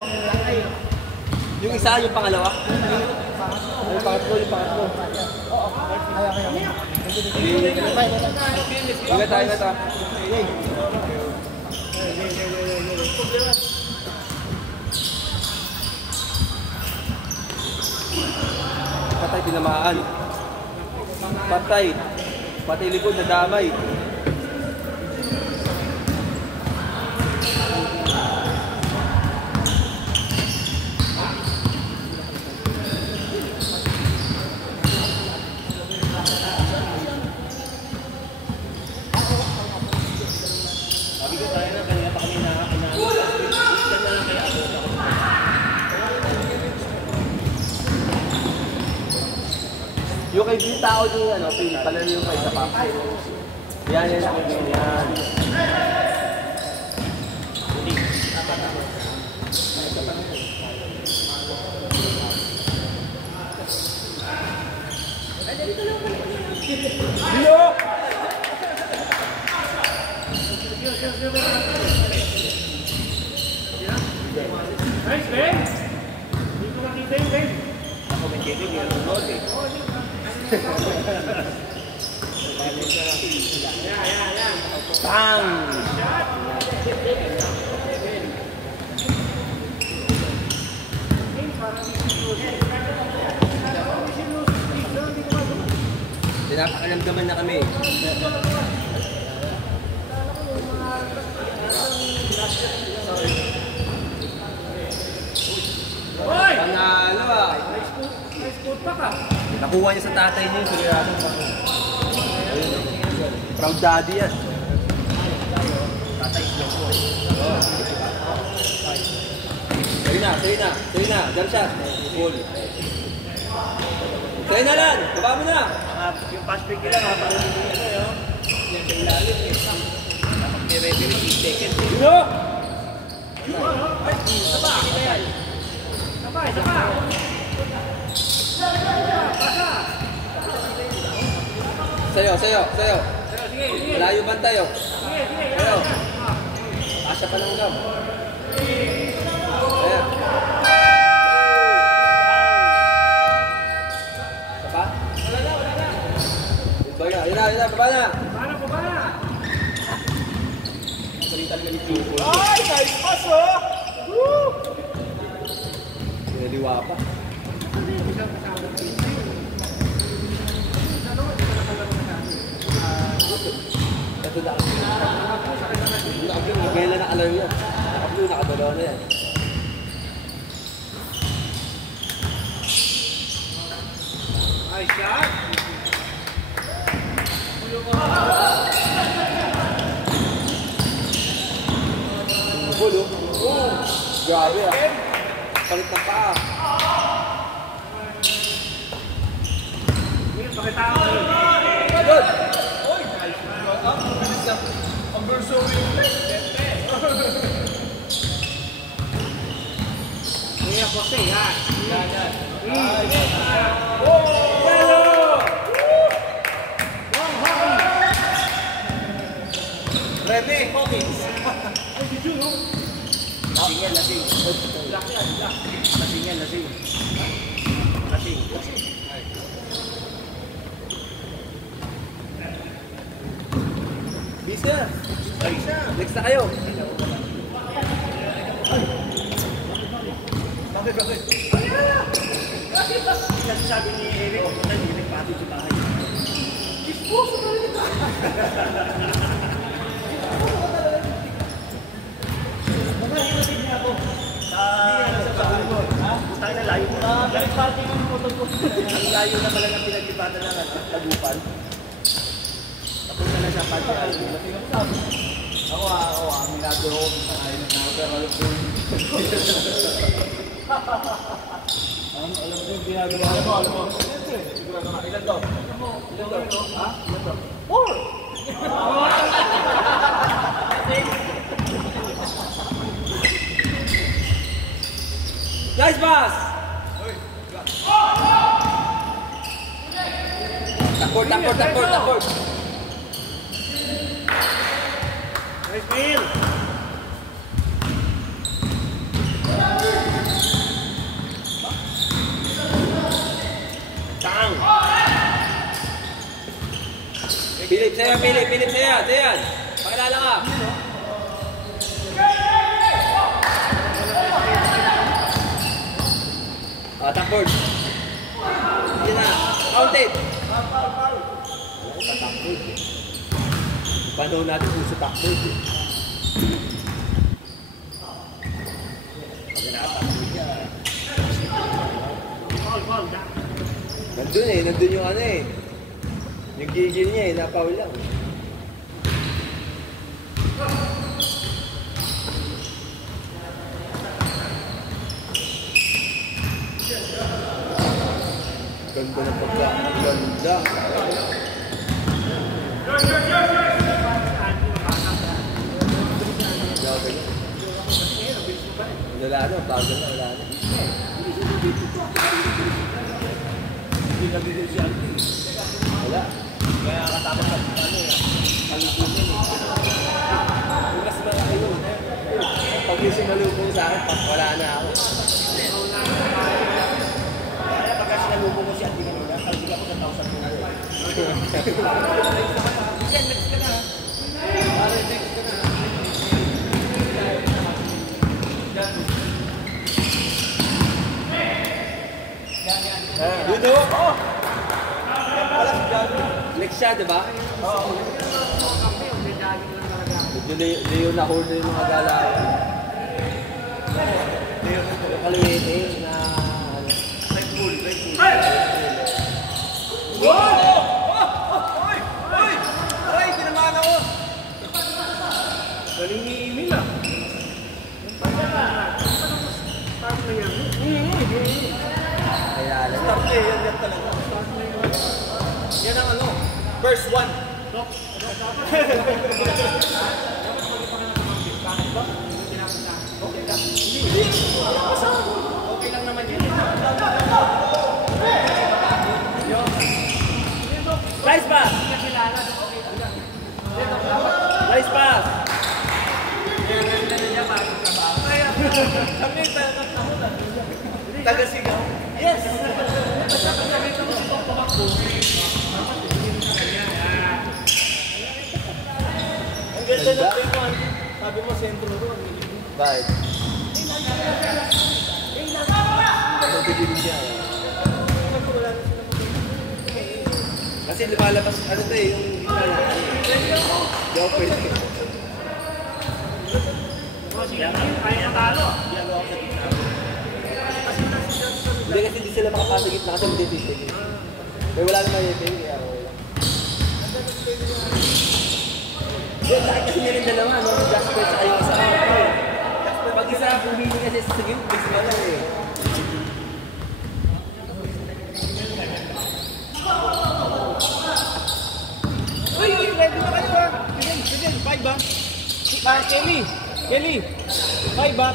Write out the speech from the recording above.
Yung isa, yung pangalawa? Yung pangatlo. Ingat tayo. Patay, tinamaan. Patay likod, nadamay. Yung kay yung tao yung ano, palaro yung kay sa papa. Yan. Dio! Nice, Ben! Dito nakita yung Ben. Ako, may kilig yan. Bang! Pinapakalamdaman na kami. Panalo ah! Nice foot pa ka. Nakuha niya sa tatay niya yung sigurado. Proud daddy yan. Tatay slow po. Sa'yo na. Jump shot. Goal. Sa'yo na lang. Baba mo na. Yung pass pick lang ha. Parang hindi nyo yun. Yan sa ilalim eh. Kapag may referee, second. Dino! Ay, isa pa. Isa pa. Sa'yo. Sige. Malayo ba tayo? Sige. Sa'yo. Asya pa ng gam. Ayan. Sapa? Yun na. Baba na. Palitan ka ni Chupo. Ay, nice pass oh! Woo! Liwa pa. Ito na. Nakablo na alam yan. Nakadalawa na yan. Nice shot! Gulo. Grabe ah. Palit ng paa. Pakita ako eh. Good! Oy! Ang verso yung Kaya kasi yan. Rene Hawkins. Ay, did you know? Lasing. Bisa. Next na kayo. Bakit? Kasi sabi ni Eric, hindi pati sa bahay. Disposo na rin ito. Hinatid niya ako. Sa bahay mo. Tayo na layo mo. Galit party mo yung motor ko. Ang layo na pala ng pinagkipatan ng tagupan. Napunta na siya party. Ako, minado ko sa kain na ako. Pero alam ko alam ko yung ginagawa mo. Alam mo. Sigurado na. Ilan daw? Ha? Ilan daw? 4! Nice pass! Takot. Nice win! Philip, sa'yo, Philip, sa'yo. Sa'yo. Pakilala ka. Takboard. Yan na. Counted. Takboard. Panahon natin kung sa takboard. Pag nakatakboard ka. Nandun yung ano eh. Yung gigil niya eh, napawi lang. Ganda ng pagka-ganda. Wala na, bagal na, wala na. Hindi na bigay siya. Wala. Kaya katapos sa ano eh. Kalupunan eh. Mas malaki yun. Pag yung sumalupong sa akin, wala na ako. Kaya pagka sinalubong ko siya, hindi ka nila. Kasi ako sa 1,000 mo. Next ka na. Next ka na. Dudo! Oh! Flex siya, diba? Oo. Leo na hold yung mga galaw. Yung kaliwete na... Red Bull. Ay! Tinamaan ako! Galing ni Emil ah. Parang na yan. Kaya alam Start eh, yan talaga. Yan ang ano, verse 1. Okay lang. Hindi. Okay lang naman yun. Nice pass! Nice pass! Kami taga-sigaw. Yes! Ang ganda ng Payman. Sabi mo, sentro doon. Bakit? Nagbibiling siya. Kasi lumalabas, ano to eh, yung gitna lang. Hindi ako pwede. Kaya natalo. Hindi kasi hindi sila makapasok gitna kasi hindi titigil. Kaya wala naman yung titigil, kaya okay lang. Yung sakit kasi nila yung dalawa, no? Jasper sa yung isa. Pag isa pumili kasi sa sige, base mo lang eh. Uy, ready na kayo ba? Sige, 5 ba? Kelly, 5 ba?